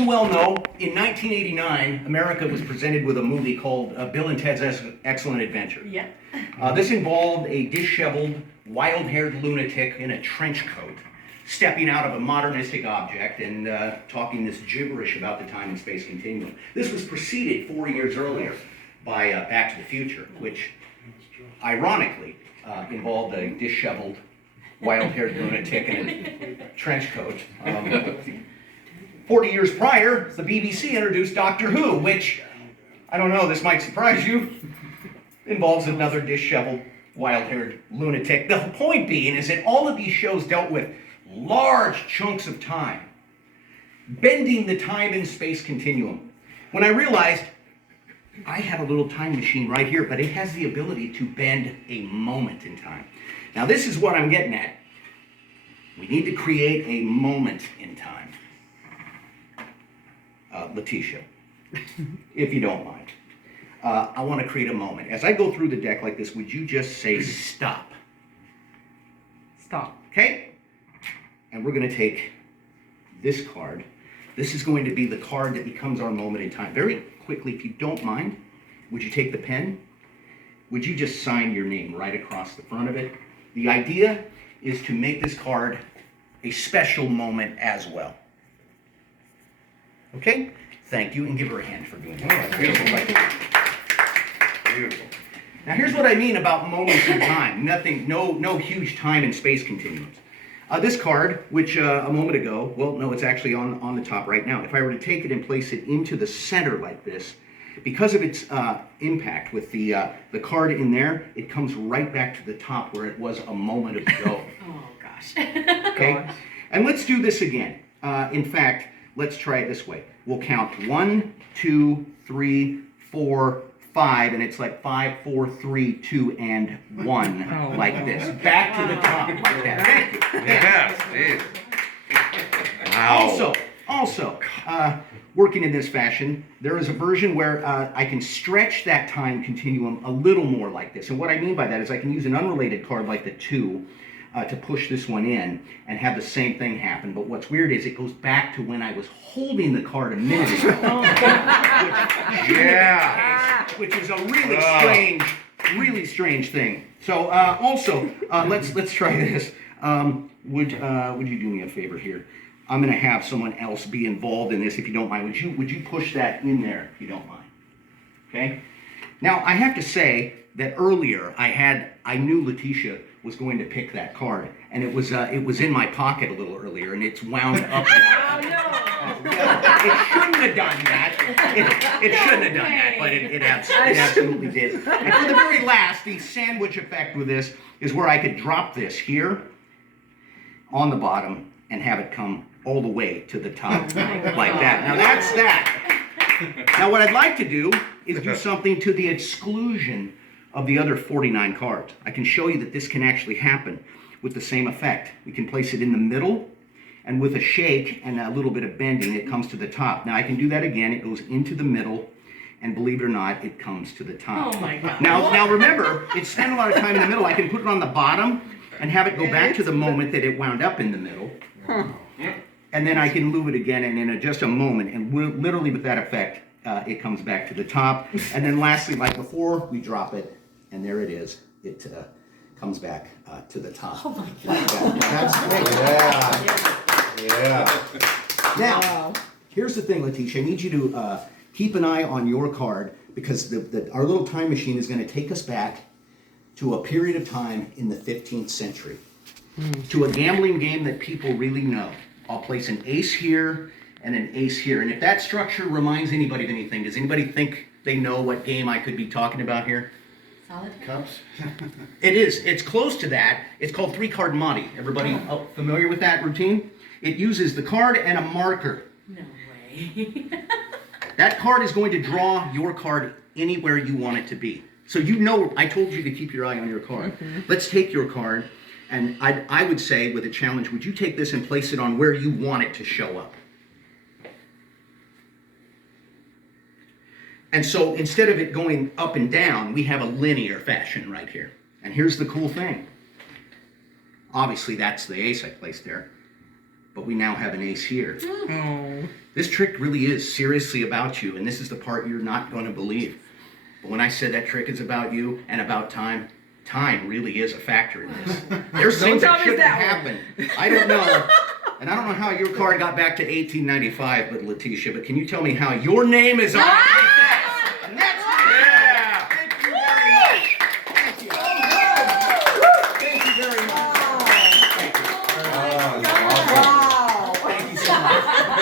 you well know, in 1989, America was presented with a movie called Bill and Ted's Excellent Adventure. Yeah. This involved a disheveled, wild-haired lunatic in a trench coat stepping out of a modernistic object and talking this gibberish about the time and space continuum. This was preceded 4 years earlier by Back to the Future, which ironically involved a disheveled, wild-haired lunatic in a trench coat. 40 years prior, the BBC introduced Doctor Who, which, I don't know, this might surprise you, involves another disheveled, wild-haired lunatic. The point being is that all of these shows dealt with large chunks of time, bending the time and space continuum. When I realized I had a little time machine right here, but it has the ability to bend a moment in time. Now this is what I'm getting at. We need to create a moment in time. Letitia, if you don't mind, I want to create a moment. As I go through the deck like this, would you just say stop? Stop. Okay? And we're going to take this card. This is going to be the card that becomes our moment in time. Very quickly, if you don't mind, would you take the pen? Would you just sign your name right across the front of it? The idea is to make this card a special moment as well. Okay? Thank you, and give her a hand for doing that. Beautiful, right? Beautiful. Now here's what I mean about moments in time. No huge time and space continuums. This card, which a moment ago, well, no, it's actually on the top right now. If I were to take it and place it into the center like this, because of its impact with the card in there, it comes right back to the top where it was a moment ago. Oh, gosh. Okay? And let's do this again. In fact, let's try it this way. We'll count 1, 2, 3, 4, 5, and it's like 5, 4, 3, 2, and 1, like this. Back to the top, like that. Thank you. Yes, wow. Also, working in this fashion, there is a version where I can stretch that time continuum a little more like this. And what I mean by that is I can use an unrelated card like the 2 to push this one in and have the same thing happen. But what's weird is it goes back to when I was holding the card a minute ago. Which is a really strange thing. So also, let's try this. Would you do me a favor here? I'm going to have someone else be involved in this, if you don't mind. Would you push that in there, if you don't mind? Okay. Now I have to say that earlier I knew Letitia was going to pick that card, and it was in my pocket a little earlier, and it's wound up. Oh no! It shouldn't have done that. It shouldn't have done that, but it absolutely did. And for the very last, the sandwich effect with this is where I could drop this here on the bottom and have it come all the way to the top like that. Now that's that. Now what I'd like to do is do something to the exclusion of the other 49 cards. I can show you that this can actually happen with the same effect. We can place it in the middle, and with a shake and a little bit of bending, it comes to the top. Now I can do that again. It goes into the middle, and believe it or not, it comes to the top. Oh my God. Now remember, it spent a lot of time in the middle. I can put it on the bottom and have it go back to the moment that it wound up in the middle. And then I can move it again, and in just a moment, and literally with that effect, it comes back to the top. And then lastly, like before, we drop it, and there it is. It comes back to the top. Oh my God. Like that. That's great. Yeah. Now, here's the thing, Letitia. I need you to keep an eye on your card, because our little time machine is going to take us back to a period of time in the 15th century, to a gambling game that people really know. I'll place an ace here and an ace here. And if that structure reminds anybody of anything, does anybody think they know what game I could be talking about here? Solid Cups? It is. It's close to that. It's called three-card Monte. Everybody familiar with that routine? It uses the card and a marker. No way. That card is going to draw your card anywhere you want it to be. So you know, I told you to keep your eye on your card. Let's take your card, and I would say with a challenge, would you take this and place it on where you want it to show up? And so instead of it going up and down, we have a linear fashion right here. And here's the cool thing. Obviously, that's the ace I placed there. but we now have an ace here. Oh. This trick really is seriously about you, and this is the part you're not going to believe. But when I said that trick is about you and about time, time really is a factor in this. There's things that shouldn't happen. I don't know. And I don't know how your card got back to 1895, but Letitia, but can you tell me how your name is on it?